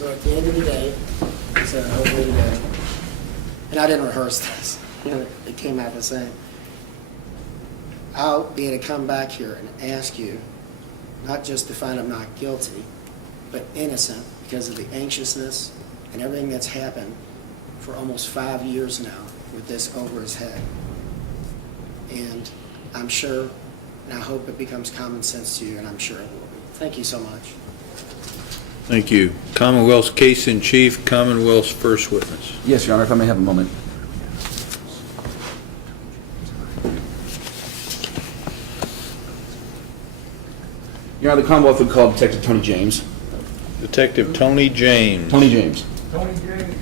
So at the end of the day, so hopefully today, and I didn't rehearse this, it came out the same. I'll be able to come back here and ask you, not just to find him not guilty, but innocent because of the anxiousness and everything that's happened for almost 5 years now with this over his head. And I'm sure, and I hope it becomes common sense to you, and I'm sure it will be. Thank you so much. Thank you. Commonwealth's case in chief, Commonwealth's first witness. Yes, Your Honor, if I may have a moment. Your Honor, the Commonwealth would call Detective Tony James. Detective Tony James. Tony James. Tony James.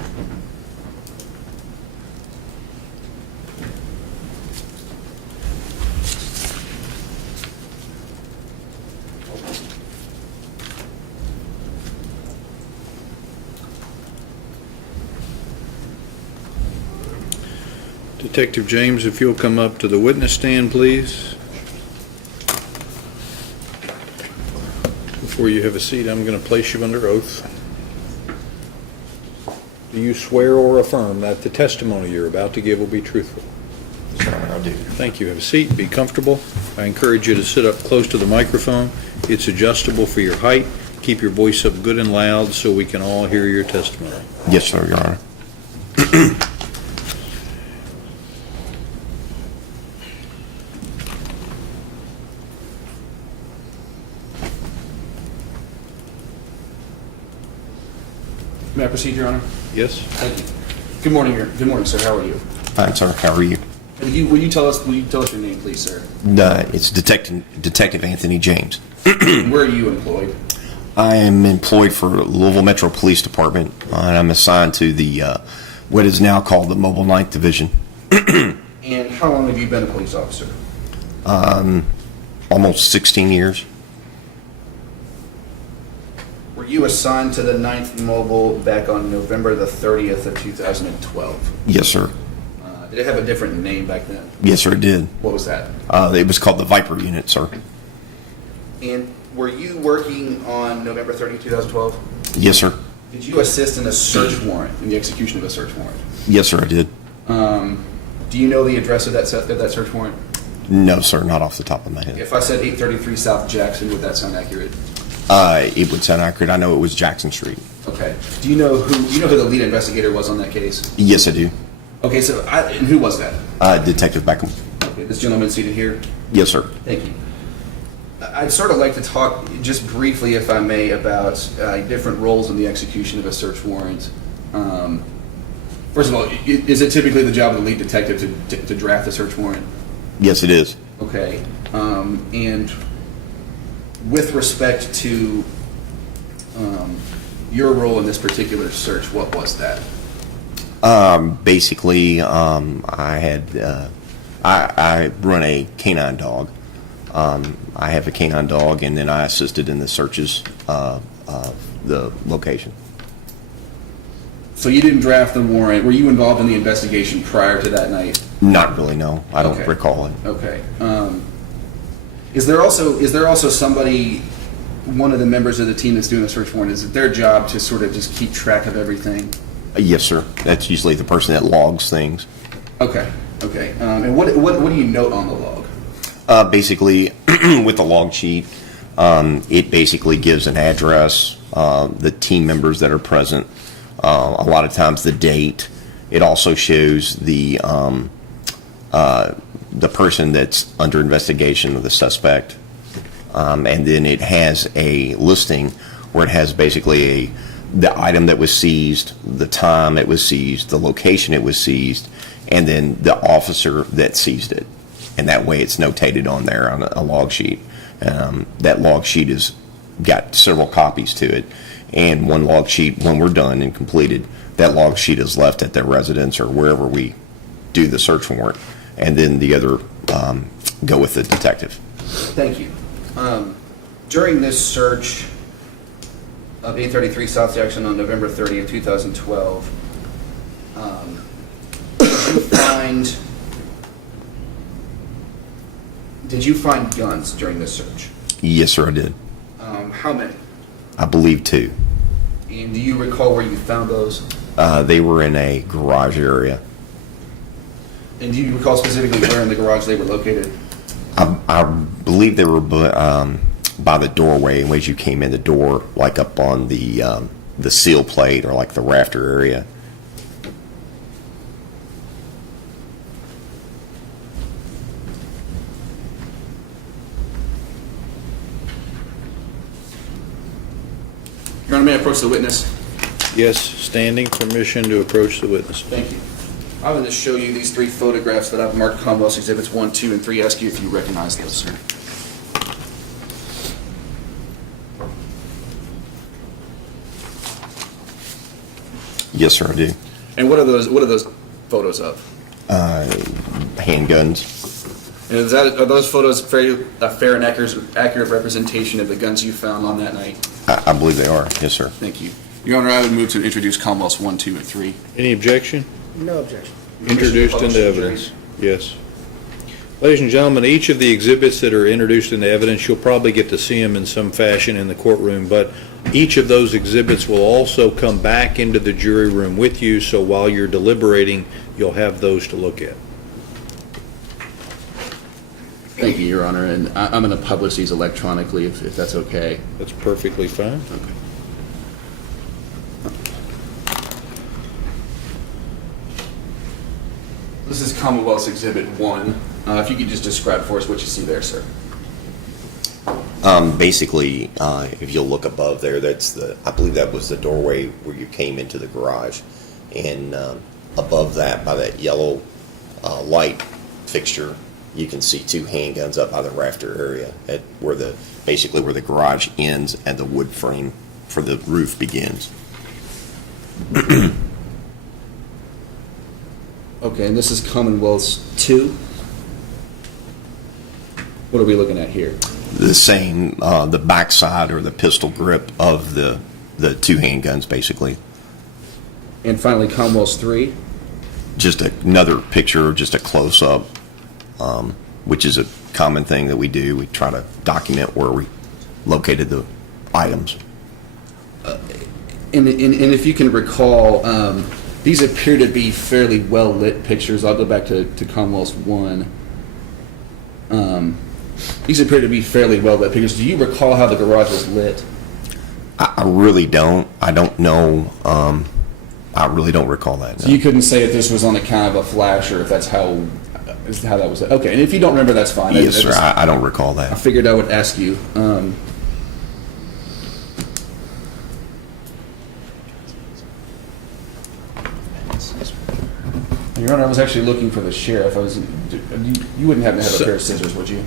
Detective James, if you'll come up to the witness stand, please. Before you have a seat, I'm going to place you under oath. Do you swear or affirm that the testimony you're about to give will be truthful? Yes, Your Honor, I do. Thank you. Have a seat. Be comfortable. I encourage you to sit up close to the microphone. It's adjustable for your height. Keep your voice up good and loud so we can all hear your testimony. Yes, sir, Your Honor. May I proceed, Your Honor? Yes? Thank you. Good morning, sir. How are you? Fine, sir. How are you? And will you tell us your name, please, sir? It's Detective Anthony James. And where are you employed? I am employed for Louisville Metro Police Department, and I'm assigned to the what is now called the Mobile Ninth Division. And how long have you been a police officer? Almost 16 years. Were you assigned to the 9th Mobile back on November the 30th of 2012? Yes, sir. Did it have a different name back then? Yes, sir, it did. What was that? It was called the Viper Unit, sir. And were you working on November 30th, 2012? Yes, sir. Did you assist in a search warrant, in the execution of a search warrant? Yes, sir, I did. Do you know the address of that search warrant? No, sir, not off the top of my head. If I said 833 South Jackson, would that sound accurate? It would sound accurate. I know it was Jackson Street. Okay. Do you know who the lead investigator was on that case? Yes, I do. Okay, so and who was that? Detective Beckham. Okay, this gentleman seated here. Yes, sir. Thank you. I'd sort of like to talk just briefly, if I may, about different roles in the execution of a search warrant. First of all, is it typically the job of the lead detective to draft a search warrant? Yes, it is. Okay. And with respect to your role in this particular search, what was that? Basically, I run a canine dog. I have a canine dog, and then I assisted in the searches of the location. So you didn't draft the warrant. Were you involved in the investigation prior to that night? Not really, no. I don't Okay. recall it. Okay. Is there also somebody, one of the members of the team that's doing the search warrant? Is it their job to sort of just keep track of everything? Yes, sir. That's usually the person that logs things. Okay. Okay. And what do you note on the log? Basically, with the log sheet, it basically gives an address, the team members that are present, a lot of times the date. It also shows the person that's under investigation of the suspect, and then it has a listing where it has basically the item that was seized, the time it was seized, the location it was seized, and then the officer that seized it. And that way it's notated on there on a log sheet. That log sheet has got several copies to it. And one log sheet, when we're done and completed, that log sheet is left at their residence or wherever we do the search warrant. And then the other go with the detective. Thank you. During this search of 833 South Jackson on November 30th, 2012, did you find guns during this search? Yes, sir, I did. How many? I believe 2. And do you recall where you found those? They were in a garage area. And do you recall specifically where in the garage they were located? I believe they were by the doorway, in which you came in the door, like up on the seal plate or like the rafter area. Your Honor, may I approach the witness? Yes, standing permission to approach the witness. Thank you. I'm going to show you these 3 photographs that I've marked Commonwealth's Exhibits 1, 2, and 3. Ask you if you recognize those, sir. Yes, sir, I do. And what are those photos of? Handguns. And are those photos a fair and accurate representation of the guns you found on that night? I believe they are. Yes, sir. Thank you. Your Honor, I would move to introduce Commonwealth's 1, 2, and 3. Any objection? No objection. Introduced into evidence. Yes. Ladies and gentlemen, each of the exhibits that are introduced into evidence, you'll probably get to see them in some fashion in the courtroom, but each of those exhibits will also come back into the jury room with you, so while you're deliberating, you'll have those to look at. Thank you, Your Honor, and I'm going to publish these electronically if that's okay. That's perfectly fine. Okay. This is Commonwealth's Exhibit 1. If you could just describe for us what you see there, sir. Basically, if you'll look above there, I believe that was the doorway where you came into the garage. And above that, by that yellow light fixture, you can see 2 handguns up by the rafter area at basically where the garage ends and the wood frame for the roof begins. Okay, and this is Commonwealth's 2. What are we looking at here? The same, the backside or the pistol grip of the 2 handguns, basically. And finally, Commonwealth's 3. Just another picture, just a close-up, which is a common thing that we do. We try to document where we located the items. And if you can recall, these appear to be fairly well-lit pictures. I'll go back to Commonwealth's 1. These appear to be fairly well-lit pictures. Do you recall how the garage was lit? I really don't. I don't know. I really don't recall that. No. So you couldn't say if this was on account of a flash or if that's how that was. Okay, and if you don't remember, that's fine. Yes, sir. I don't recall that. I figured I would ask you. Your Honor, I was actually looking for the sheriff. You wouldn't happen to have a pair of scissors, would you?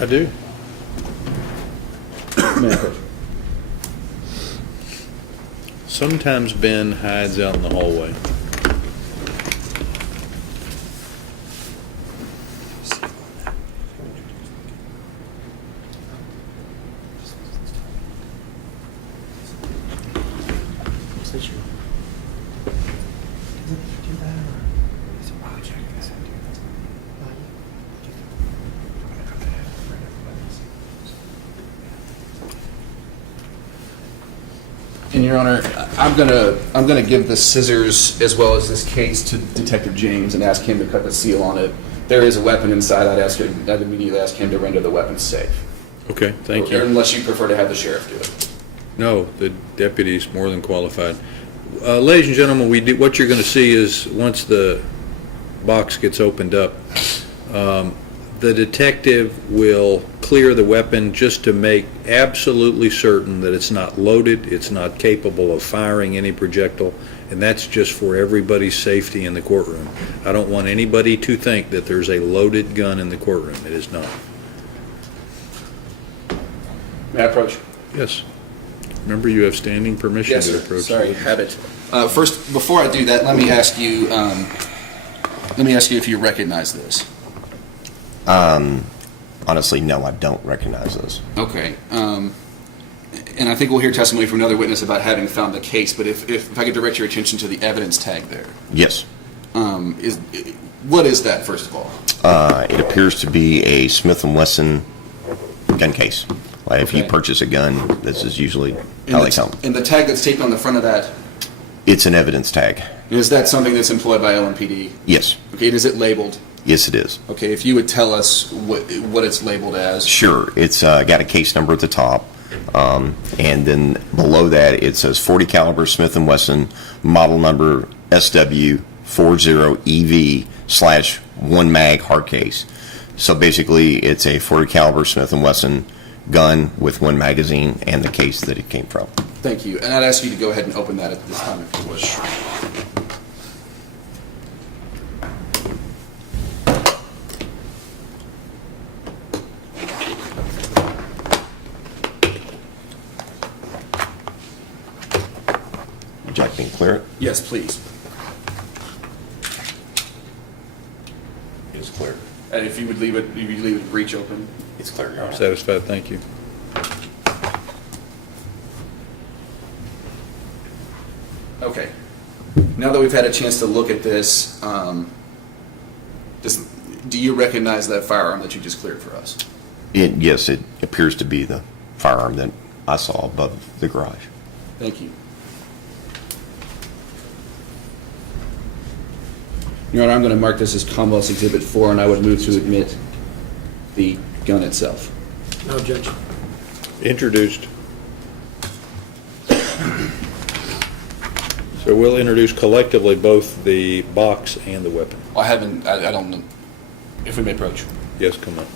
I do. May I approach? Sometimes Ben hides out in the hallway. And Your Honor, I'm gonna give the scissors as well as this case to Detective James and ask him to cut the seal on it. There is a weapon inside. I'd immediately ask him to render the weapon safe. Okay, thank you. Unless you prefer to have the sheriff do it. No, the deputy's more than qualified. Ladies and gentlemen, what you're going to see is once the box gets opened up, the detective will clear the weapon just to make absolutely certain that it's not loaded, it's not capable of firing any projectile, and that's just for everybody's safety in the courtroom. I don't want anybody to think that there's a loaded gun in the courtroom. It is not. May I approach? Yes. Remember, you have standing permission Yes, to sir. approach. Sorry, habit. First, before I do that, let me ask you if you recognize this. Honestly, no, I don't recognize this. Okay. And I think we'll hear testimony from another witness about having found the case, but if I could direct your attention to the evidence tag there. Yes. What is that, first of all? It appears to be a Smith & Wesson gun case, If you Okay. purchase a gun, this is usually how they come. And the tag that's taped on the front of that, It's an evidence tag. is that something that's employed by LMPD? Yes. Okay, is it labeled? Yes, it is. Okay, if you would tell us what it's labeled as. Sure. It's got a case number at the top, and then below that it says 40 caliber Smith & Wesson, model number SW40EV/1 mag hard case. So basically, it's a 40 caliber Smith & Wesson gun with 1 magazine and the case that it came from. Thank you. And I'd ask you to go ahead and open that at this time if you would. Would you like me to clear it? Yes, please. It's clear. And if you would leave it breech open. It's clear, Your Honor. Satisfied, thank you. Okay. Now that we've had a chance to look at this, do you recognize that firearm that you just cleared for us? Yes, it appears to be the firearm that I saw above the garage. Thank you. Your Honor, I'm going to mark this as Commonwealth's Exhibit 4, and I would move to admit the gun itself. No objection. Introduced. So we'll introduce collectively both the box and the weapon. I don't know. If we may approach. Yes, come on.